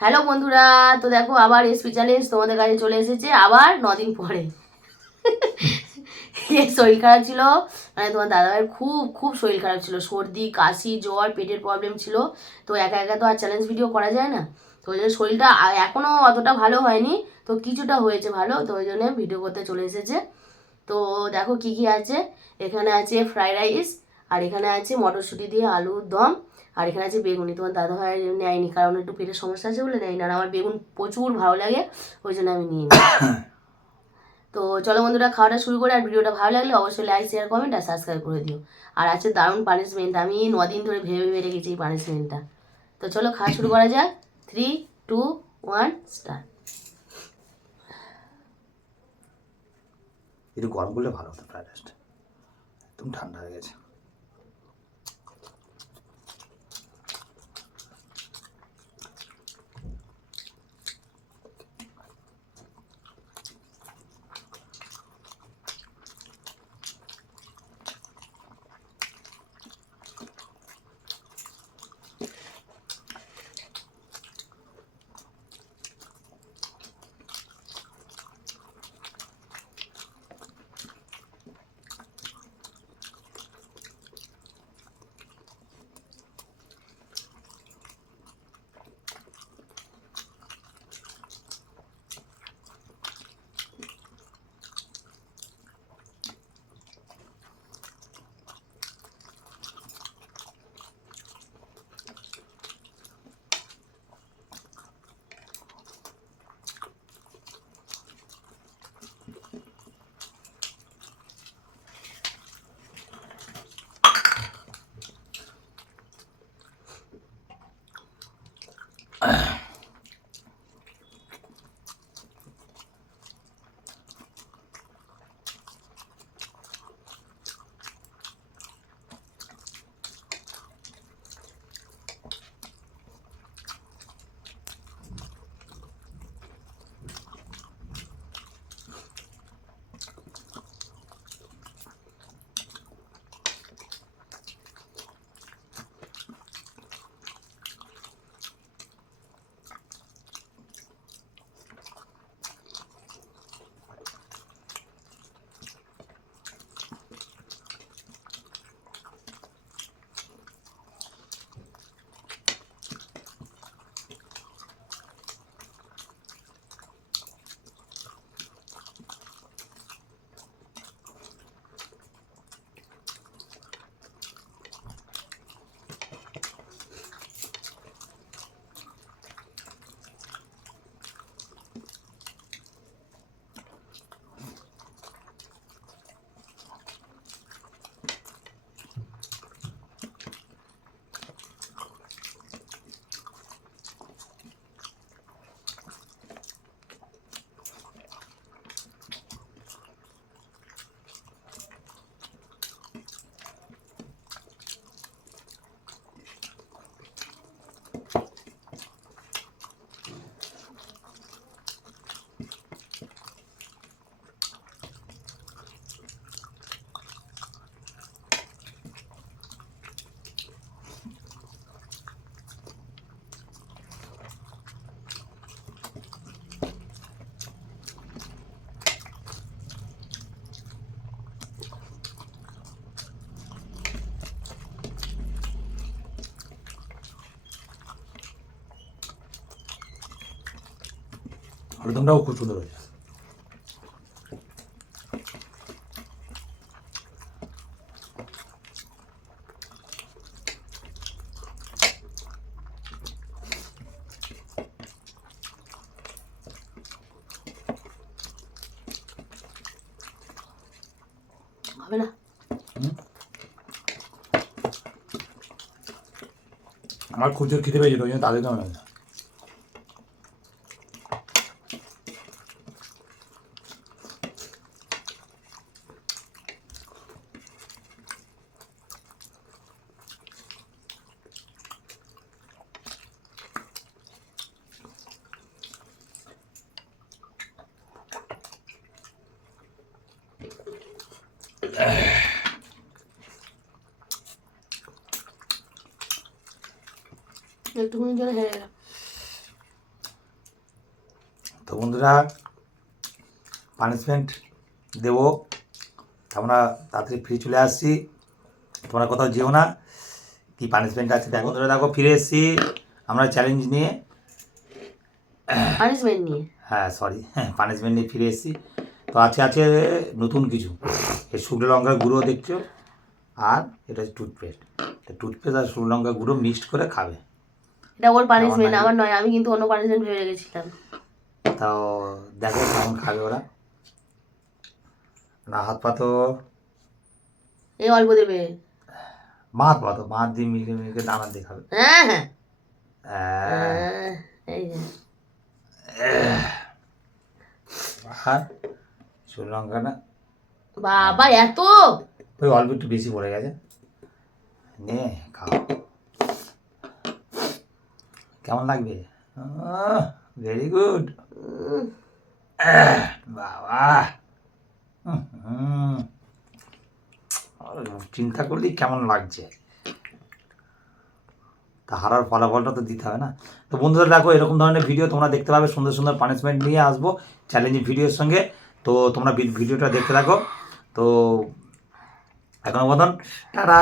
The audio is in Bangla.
হ্যালো বন্ধুরা, তো দেখো আবার রেসিপি চ্যালেঞ্জ তোমাদের কাছে চলে এসেছে আবার 9 দিন পরে। শরীর খারাপ ছিল, মানে তোমার দাদাভাইয়ের খুব খুব শরীর খারাপ ছিল, সর্দি কাশি জ্বর পেটের প্রবলেম ছিল। তো একা একা তো আর চ্যালেঞ্জ ভিডিও করা যায় না, তো ওই জন্য শরীরটা এখনও অতটা ভালো হয়নি, তো কিছুটা হয়েছে ভালো, তো ওই জন্য ভিডিও করতে চলে এসেছে। তো দেখো কি কি আছে, এখানে আছে ফ্রাইড রাইস, আর এখানে আছে মটরশুঁটি দিয়ে আলুর দম, আর এখানে আছে বেগুনি। তোমার দাদা ভাই নেয়নি, কারণ একটু পেটের সমস্যা আছে বলে নেয়নি, আর আমার বেগুন প্রচুর ভালো লাগে, ওই জন্য আমি নিয়ে নিই। তো চলো বন্ধুরা, খাওয়াটা শুরু করে, আর ভিডিওটা ভালো লাগলে অবশ্যই লাইক শেয়ার কমেন্ট আর সাবস্ক্রাইব করে দিও। আর আছে দারুণ পানিশমেন্ট, আমি 9 দিন ধরে ভেবে ভেবে রেখেছি এই পানিশমেন্টটা। তো চলো খাওয়া শুরু করা যাক। 3, 2, 1 স্টার্ট। একটু গরম করলে ভালো হতো, ফ্রাইড রাইসটা একদম ঠান্ডা হয়ে গেছে। আলুদমটাও খুব সুন্দর হয়েছে। হবে না? আমার খুব জোর খেতে পেয়েছিল, ওই জন্য তাদের দাম আছে। একটুখানি জন্য হেরে গেলাম। তো বন্ধুরা পানিশমেন্ট দেবো, আমরা তাড়াতাড়ি ফিরে চলে আসছি, তোমরা কোথাও যেও না। কি পানিশমেন্ট আছে দেখো বন্ধুরা, দেখো ফিরে এসেছি আমরা চ্যালেঞ্জ নিয়ে, পানিশমেন্ট নিয়ে। হ্যাঁ সরি, পানিশমেন্ট নিয়ে ফিরে এসেছি। তো আছে নতুন কিছু, এই শুকনো লঙ্কার গুঁড়ো দেখছো, আর এটা হচ্ছে টুথপেস্ট। টুথপেস্ট আর শুকনো লঙ্কার গুঁড়ো মিক্সড করে খাবে। এটা ওর পানিশমেন্ট, আমার নয়। আমি কিন্তু অন্য পানিশমেন্ট ভেবে রেখেছিলাম। তাও দেখো কেমন খাবে ওরা। না হাত পা তো এই অল্প দেবে। মাত পাতো, মাত দিয়ে মিলিয়ে দানা দিয়ে খাবে। হ্যাঁ হ্যাঁ, এই যে আর শুকনো লঙ্কা না বাবা এত, ওই অল্প একটু বেশি পড়ে গেছে, নে খাও। কেমন লাগবে? ভেরি গুড বাবা। চিন্তা করলেই কেমন লাগছে। তা হারার ফলাফলটা তো দিতে হবে না। তো বন্ধুরা দেখো এরকম ধরনের ভিডিও তোমরা দেখতে পাবে, সুন্দর সুন্দর পানিশমেন্ট নিয়ে আসবো চ্যালেঞ্জিং ভিডিওর সঙ্গে। তো তোমরা ভিডিওটা দেখতে থাকো। তো এখনো মতন টাটা।